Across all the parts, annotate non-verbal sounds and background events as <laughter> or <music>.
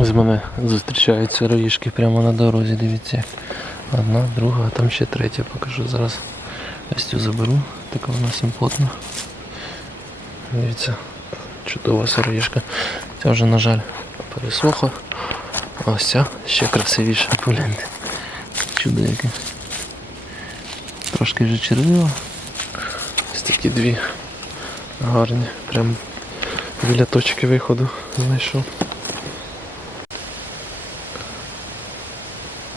Ось мене зустрічають сироїшки прямо на дорозі, дивіться. Одна, друга, а там ще третя покажу. Зараз ось цю заберу, така вона симпотна. Дивіться, чудова сироїшка. Ця вже, на жаль, пересохла. Ось ця ще красивіша, погляньте. Чудо яке. Трошки вже червила. Ось такі дві гарні. Прям біля точки виходу знайшов.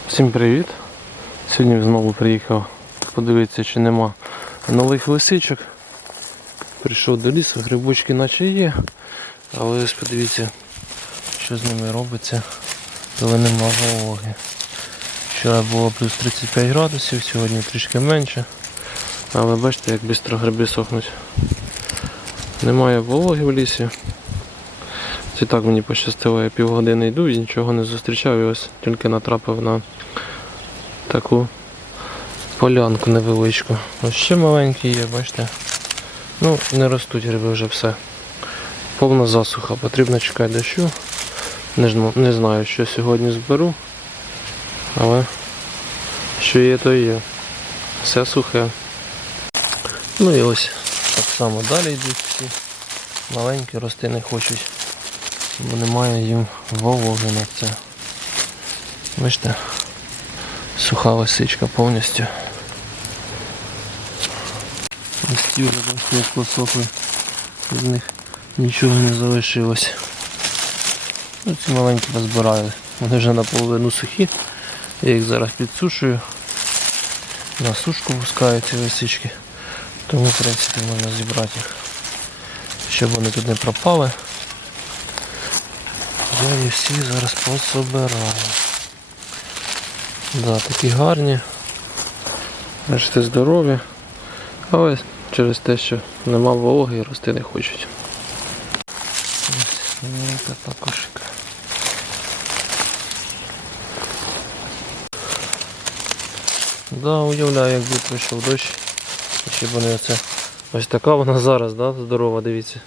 Всім привіт! Сьогодні знову приїхав подивитися, чи нема нових лисичок. Прийшов до лісу, грибочки наче є, але ось подивіться, що з ними робиться, коли нема вологи. Вчора було плюс 35 градусів, сьогодні трішки менше. Але бачите, як швидко гриби сохнуть. Немає вологи в лісі. Це так мені пощастило, я півгодини йду і нічого не зустрічав і ось тільки натрапив на таку полянку невеличку. Ось ще маленькі є, бачите. Ну, не ростуть гриби вже все. Повна засуха, потрібно чекати дощу. Не, не знаю, що сьогодні зберу, але що є, то є. Все сухе. Ну і ось так само далі йдуть всі. Маленькі рости не хочуть, бо немає їм вологи на це. Бачите, суха лисичка повністю. Бачите, як посохли, з них нічого не залишилось. Ну, ці маленькі позбираю. Вони вже наполовину сухі. Я їх зараз підсушую. На сушку пускаю ці лисички. Тому в принципі можна зібрати їх. Щоб вони тут не пропали. Я їх всі зараз пособираю. Да, такі гарні. Бачите, здорові. Але через те, що нема вологи і рости не хочуть. Ось велика такошка. Да, уявляю, якби прийшов дощ. Ще б вони оце. Ось така вона зараз, да, здорова, дивіться.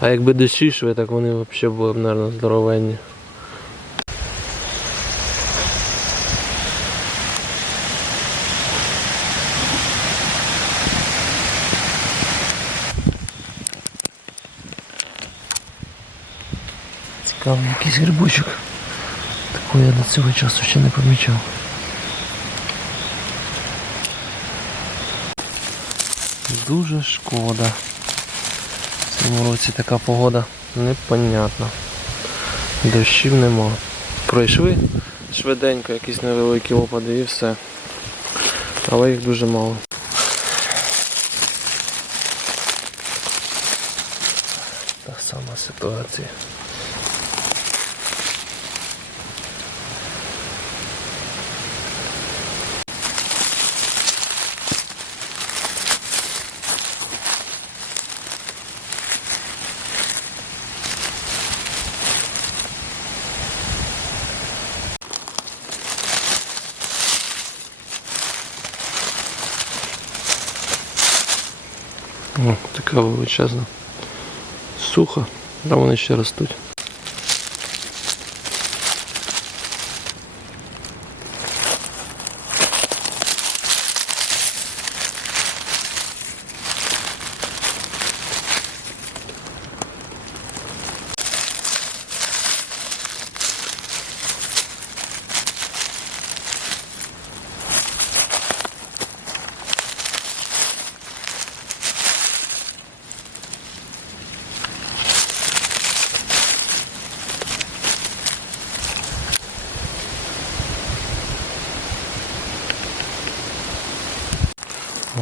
А якби йшли, так вони взагалі були б, мабуть, здоровенні. Цікавий якийсь грибочок. Такого я до цього часу ще не помічав. Дуже шкода. В цьому році така погода непонятна. Дощів нема. Пройшли швиденько якісь невеликі опади і все. Але їх дуже мало. Та сама ситуація. Така величезна. Суха, там вони ще ростуть.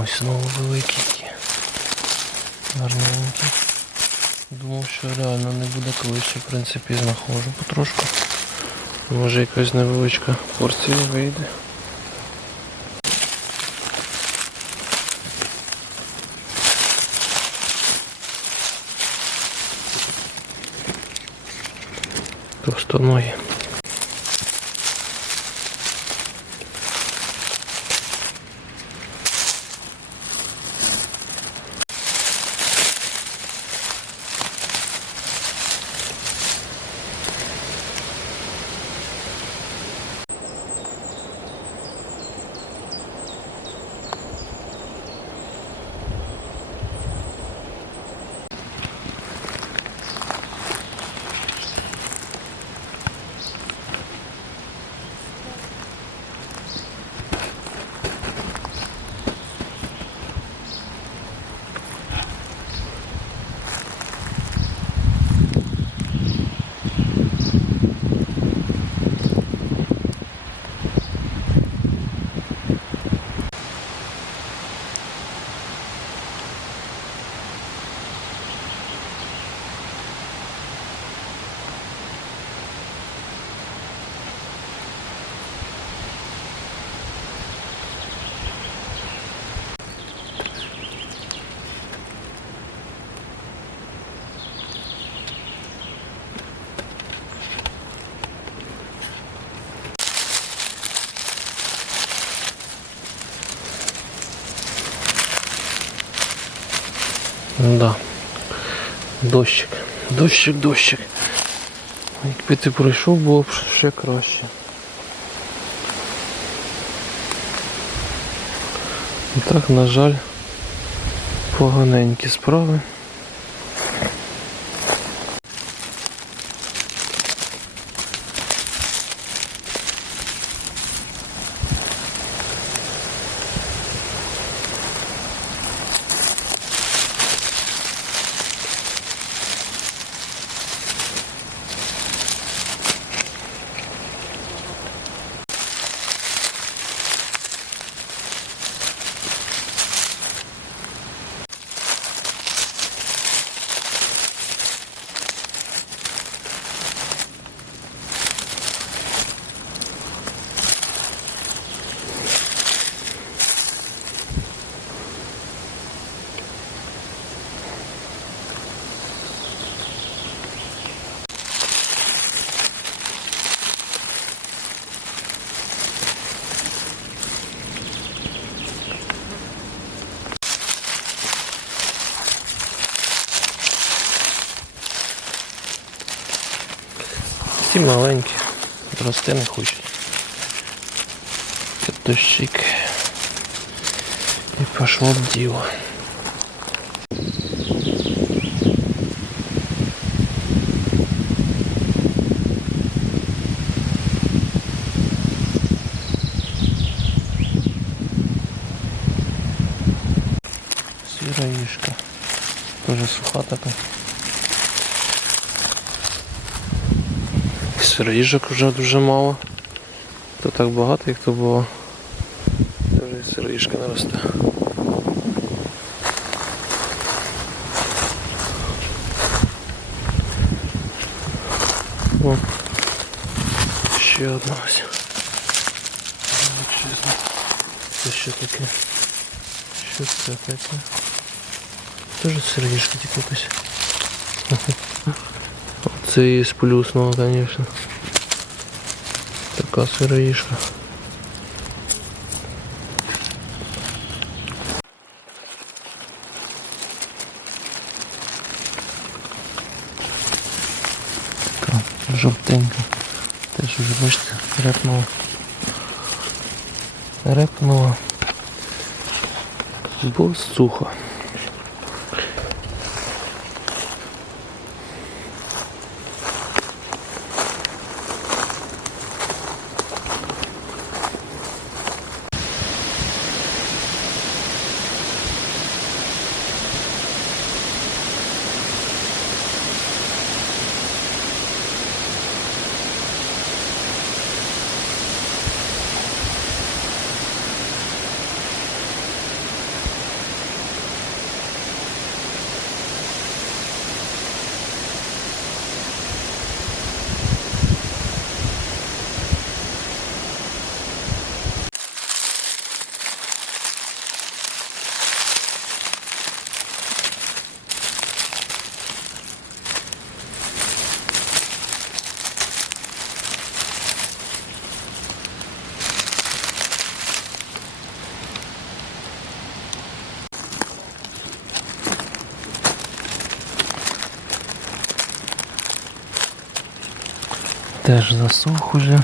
Ось знову великі які. Гарненькі. Думав, що реально не буде коли в принципі знаходжу потрошку. Може якась невеличка порція вийде. Товстоногі. Да. Дощик. Дощик, дощик. Якби ти пройшов, було б ще краще. І Так, на жаль, поганенькі справи. маленькі, рости не хочуть. Це дощик. І пошло в діло. Сіра їжка. Тоже суха така. Сироїжок вже дуже мало. То так багато, як то було. Вже сироїжка не росте. О, ще одна ось. Це що таке? Що це таке? Тоже сироїжка тільки якось. Це є з плюсного, звісно. Така сироїшка. Така жовтенька. Теж вже бачите, репнула. Репнула. Бо сухо. Теж засох уже,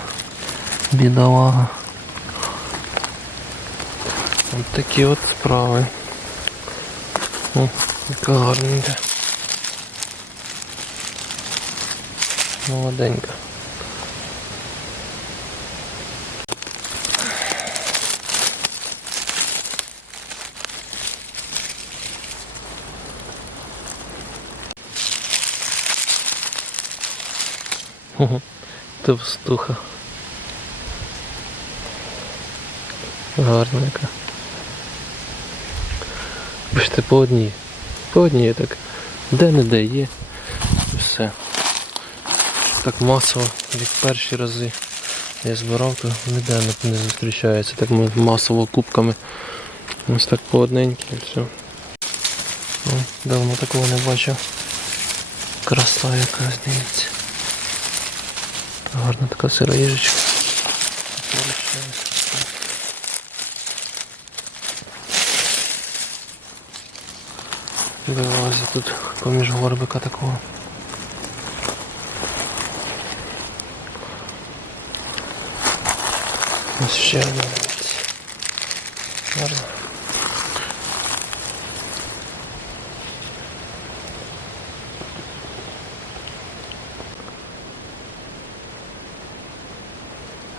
бідолага. От такі от справи. О, яка гарненька. Молоденька. Ого, Товстуха. Гарна яка. Бачите, по одній. По одній так. Де-не-де є. Все. Так масово, як перші рази я збирав, то ніде не, зустрічається. Так ми масово кубками. Ось так по одненькій і все. Ну, давно такого не бачив. Краса якась, дивіться. Гарна така сироїжечка. Получилось. Вилазить тут поміж горбика такого. Ось ще один. дивіться. Гарно.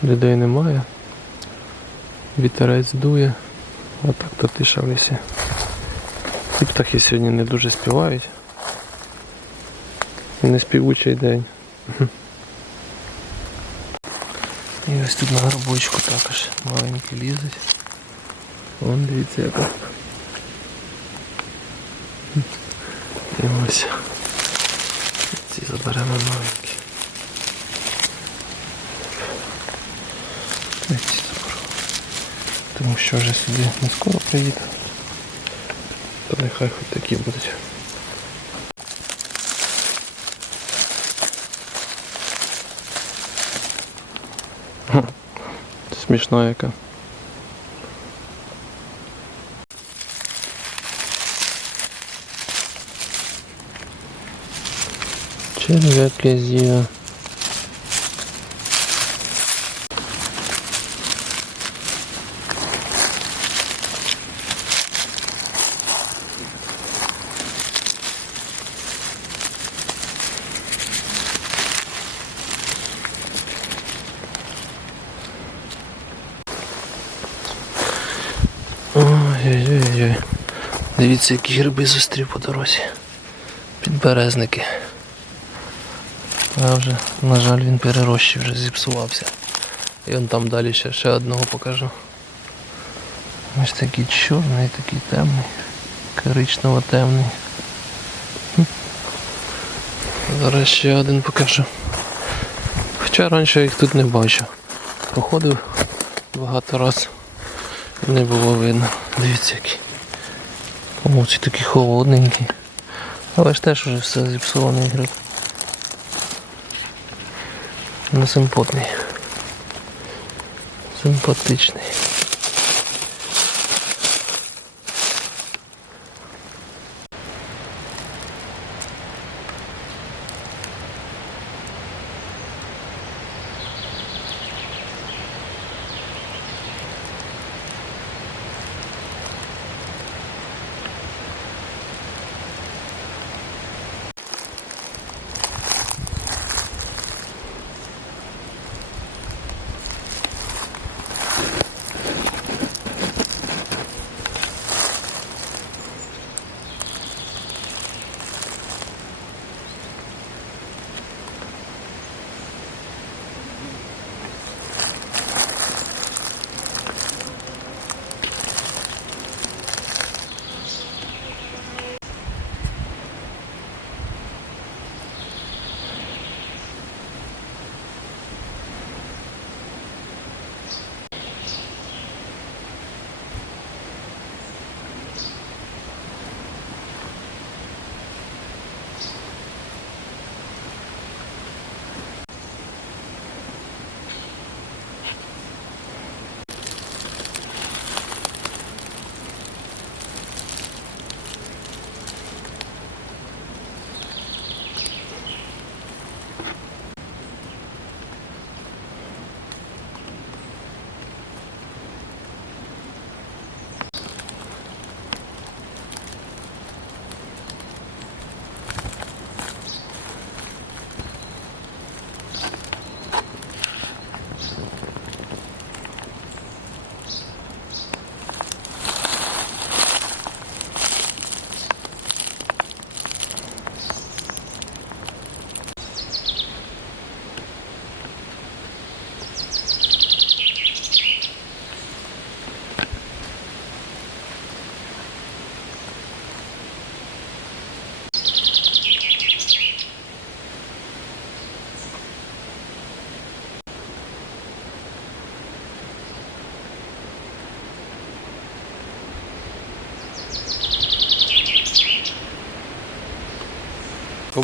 Людей немає. Вітерець дує, а так то тиша в лісі. Ці птахи сьогодні не дуже співають. Неспівучий день. І ось тут на горбочку також маленькі лізуть. Вон дивіться яка. І ось. Ці заберемо маленькі. Тому що вже сюди не скоро приїде. То нехай хоч такі будуть. Хм, <laughs> Смішна яка. Черв'яки з'їла. Дивіться, які гриби зустрів по дорозі. Підберезники. А вже, на жаль, він перерощив, вже зіпсувався. І он там далі ще, ще одного покажу. Ось такий чорний, такий темний, коричнево-темний. Зараз ще один покажу. Хоча раніше їх тут не бачив. Проходив багато раз. Не було видно. Дивіться який. О, такі холодненькі. Але ж теж уже все зіпсований гриб. Несимпотний. Симпатичний.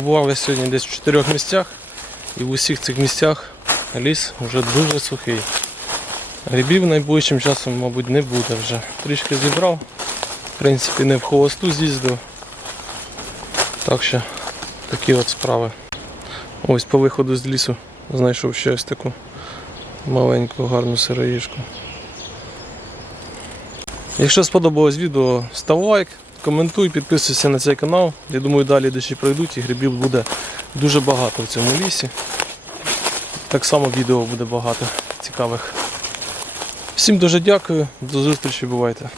Побували сьогодні десь в чотирьох місцях і в усіх цих місцях ліс вже дуже сухий. Грибів найближчим часом, мабуть, не буде вже. Трішки зібрав. В принципі, не в холосту з'їздив. Так що такі от справи. Ось по виходу з лісу знайшов ще ось таку маленьку гарну сироїжку. Якщо сподобалось відео, став лайк, коментуй, підписуйся на цей канал. Я думаю, далі дощі пройдуть і грибів буде дуже багато в цьому лісі. Так само відео буде багато цікавих. Всім дуже дякую, до зустрічі, бувайте.